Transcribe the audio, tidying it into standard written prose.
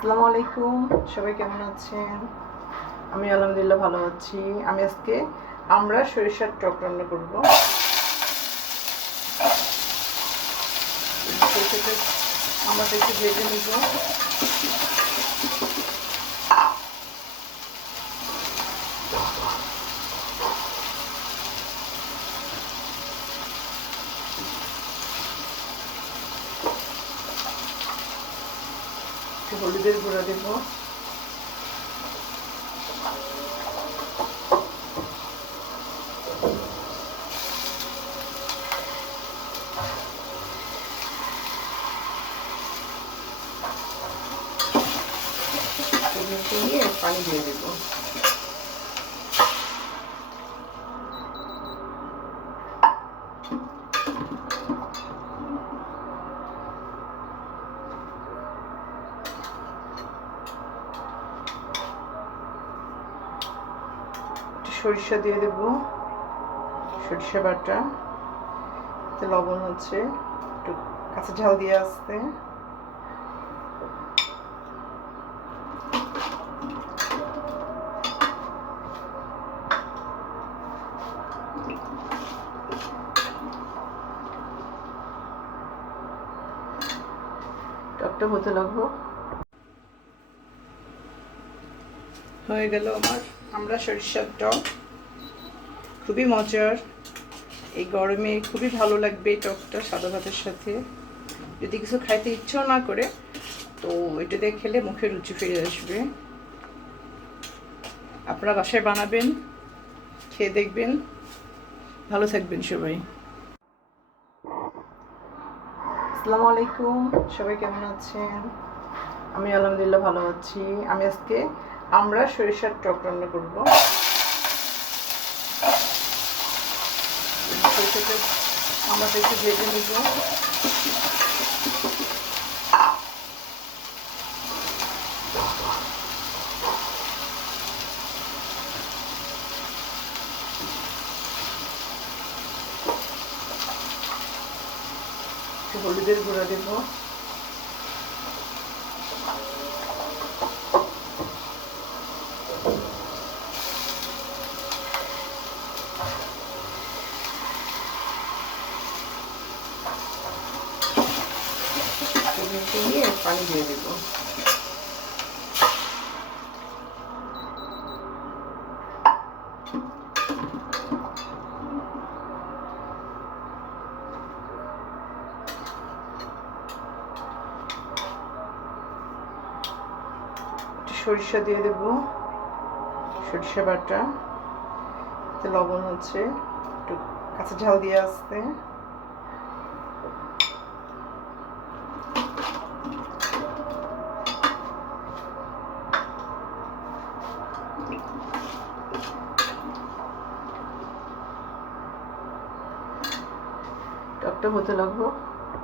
আসসালামু আলাইকুম, সবাই কেমন আছেন? আমি আলহামদুলিল্লাহ ভালো আছি। আমি আজকে আমরা সরিষার টক রান্না করব। সরিষাটা আমরা একটু ভেজে নিব। একটু হলুদের গুঁড়া দেব, দিয়ে পানি দিয়ে দেব। সরিষা দিয়ে দেব, সরিষা বাটা, লবণ হচ্ছে একটু কাঁচা ঝাল দিয়ে আসতে, টকটা হতে লাগবো। হয়ে গেল আমার আমরা সরিষার টক, খুবই মজার। এই গরমে খুবই ভালো লাগবে এই টকটা সাদা ভাতের সাথে। যদি কিছু খাইতে ইচ্ছেও না করে তো এটা দিয়ে খেলে মুখে রুচি ফিরে আসবে। আপনারা বাসায় বানাবেন, খেয়ে দেখবেন। ভালো থাকবেন সবাই। আসসালামু আলাইকুম, সবাই কেমন আছেন? আমি আলহামদুলিল্লাহ ভালো আছি। আমি আজকে আমরা সরিষার টক রান্না করব। সরিষাটা আমরা একটু ভেজে নিব। একটু হলুদের গুঁড়া দেব, দিয়ে পানি দিয়ে দেব। সরিষা দিয়ে দেব, সরিষা বাটা, লবণ হচ্ছে একটু কাঁচা ঝাল দিয়ে আসতে, টকটা হতে লাগবো।